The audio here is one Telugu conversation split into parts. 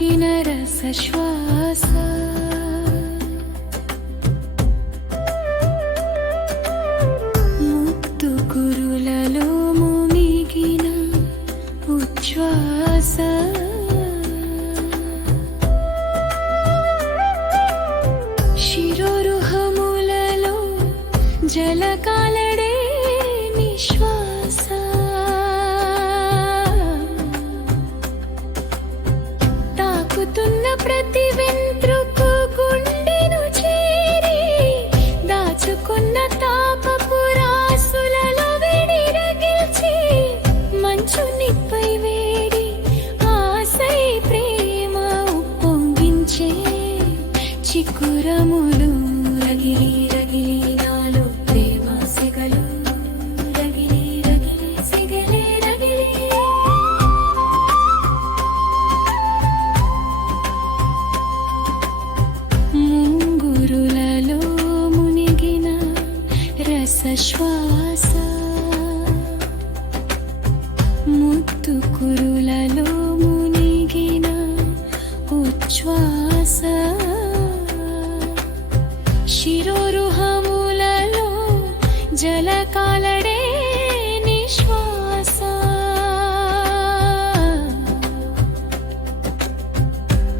తాకిన రసశ్వాస ముత్తు కురులలో మునిగిన ఉచ్ఛ్వాస శిరోరుహములలో జలకాలడే నిశ్వాస తాకుతున్న ప్రతి వెంట్రుకు గుండెను చేరి దాచుకున్న తాపపు రాసులలో వేడి రగిల్చి మంచు నిప్పై వేడి ఆశై ప్రేమ ఉప్పొంగించే చిక్కురములు రగిలి రగిలి నాలో ప్రేమ సెగలు రగిలి రగిలి సెగలే రగిలి ముంగురులలో మునిగిన రసశ్వాస ముత్తు కురులలో మునిగిన ఉచ్ఛ్వాస శిరోరుహములలో జలకాలడే నిశ్వాస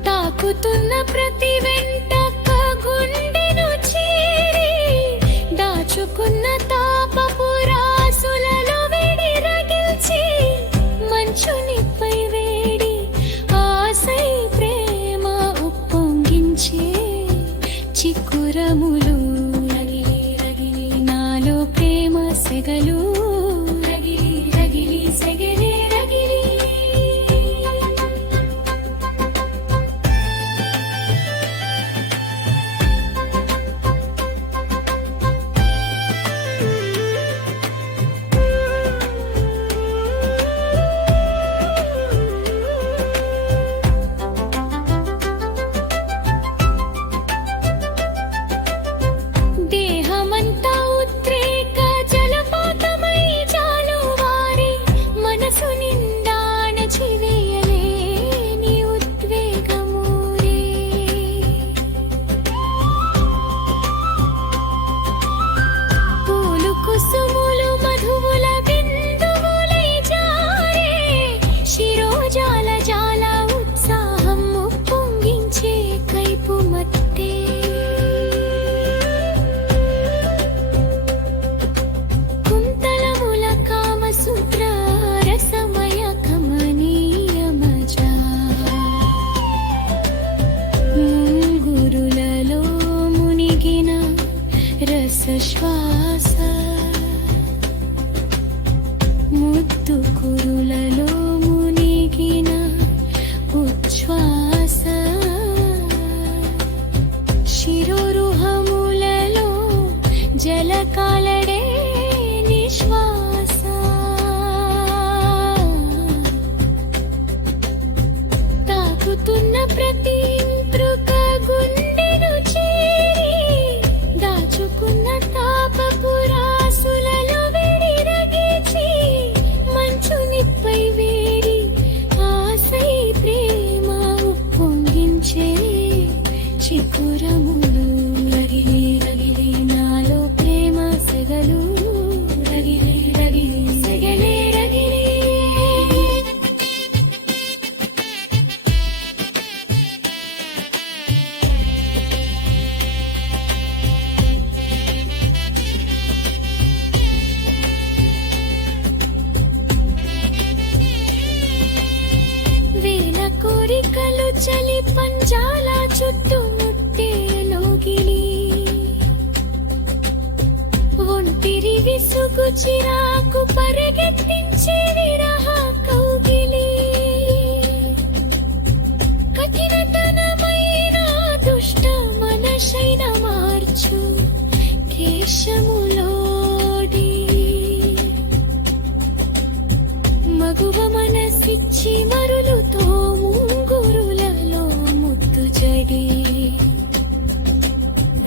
తాకుతున్న ప్రతి వెంటక గుండెను చేరి దాచుకున్న తాపపు రాసులలో వేడి రగిల్చి మంచు నిప్పై వేడి ఆశై ప్రేమ ఉప్పొంగించే చిక్కురములు రగిలి రగిలి నాలో ప్రేమ సెగలు రగిలి రగిలి సెగలే రగిలి దేహమంతా ఉద్రేక జలపాతమై జాలువారి మనసు నిండా అణచివేయలేని ఉద్వేగమూరే పూలు కుసుములు మధువుల బిందువులై జారే శిరోజాల జాల ఉత్సాహం ఉప్పొంగించే కైపు మత్తే కుంతలముల కామసూత్ర రసమయ కమనీయ మజా ముంగురులలో మునిగిన రసశ్వాస ముత్తు కురులలో మునిగిన ఉచ్ఛ్వాస శిరోరుహములలో జలకాలడే నిశ్వాస తాకుతున్న ప్రతి ఇంద్రుక గుండెను చేరి దాచుకున్న తాపపు రాసులలో వేడి రగిల్చి మంచు నిప్పై వేడి ఆశై ప్రేమ ఉప్పొంగించే చిక్కురములు రగిలి రగిలి నాలో ప్రేమ సెగలు రగిలి రగిలి సెగలే రగిలి వేల కోరికలు చలి పంజాల చుట్టుముట్టే లోగిలి ఒంటిరి విసుగు చిరాకు పరిగెత్తించే విరహ కౌగిలి కఠినతనమైన దుష్ట మనసైన మార్చు కేశములోడి మగువ మనసిచ్చి మరులుతో ముంగురులలో ముద్దు జడి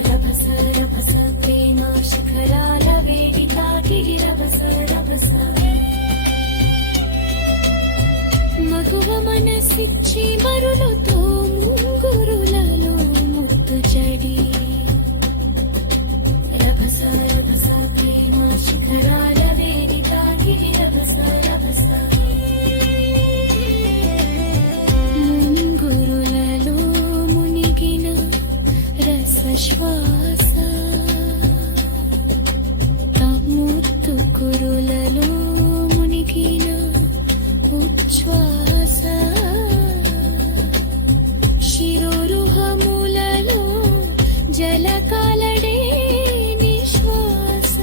రభస రభస ప్రేమ శిఖరాల వేడి తాకి రభస రభస మగువ మనసిచ్చి మరులుతో ముంగురులలో ముత్తు జడి రభస రభస ప్రేమ శిఖరాల వేదిక గిరి రభస రభస ముంగురులలో మునిగిన రసశ్వాస ముత్తు కురులలో మునిగిన ఉచ్ఛ్వాస శిరోరుహములలో జలకాలడే నిశ్వాస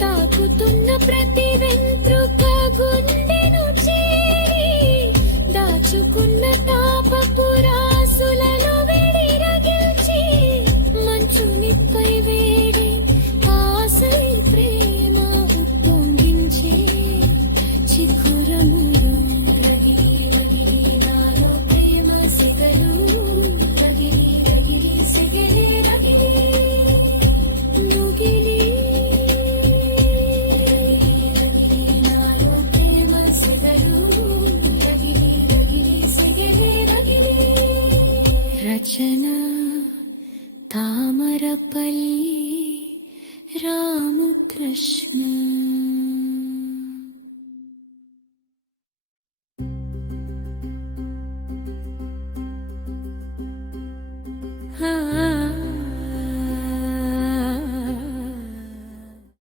తాకుతున్న ప్రతి